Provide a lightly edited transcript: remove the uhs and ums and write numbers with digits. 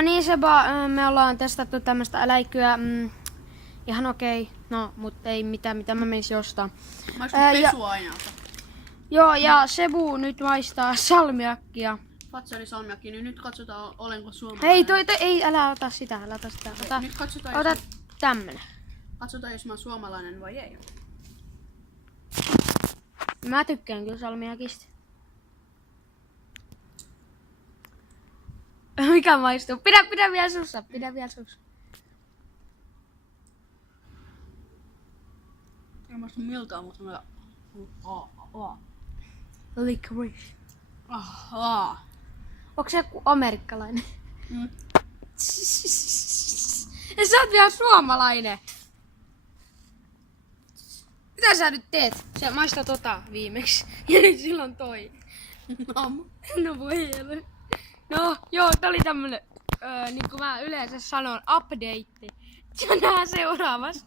No niin Seba, me ollaan testattu tämmöstä äläikkyä. Ihan okei. No, mutta ei mitään, mitä mä menisin ostaa. Maistuu pesuaineelta. Joo, ja Sebu nyt maistaa salmiakkia. Fatseri salmiakki, niin nyt katsotaan olenko suomalainen. Hei, ei, älä ota sitä, Ota, Nyt katsotaan, ota jos, tämmönen. katsotaan, jos mä oon suomalainen vai ei. Mä tykkään kyllä salmiakista. Mikä maistuu? Pidä vielä sussa, Ei maistu miltään, mutta mä... Licorice. Ahaa. Onko se joku amerikkalainen? Mm. Ja sä oot vielä suomalainen. Mitä sä nyt teet? Sä maistat viimeksi. Ja nyt silloin toi. No voi helvetti. No joo, tää oli tämmönen, niin kuin mä yleensä sanon, update. Ja nähdään seuraavassa.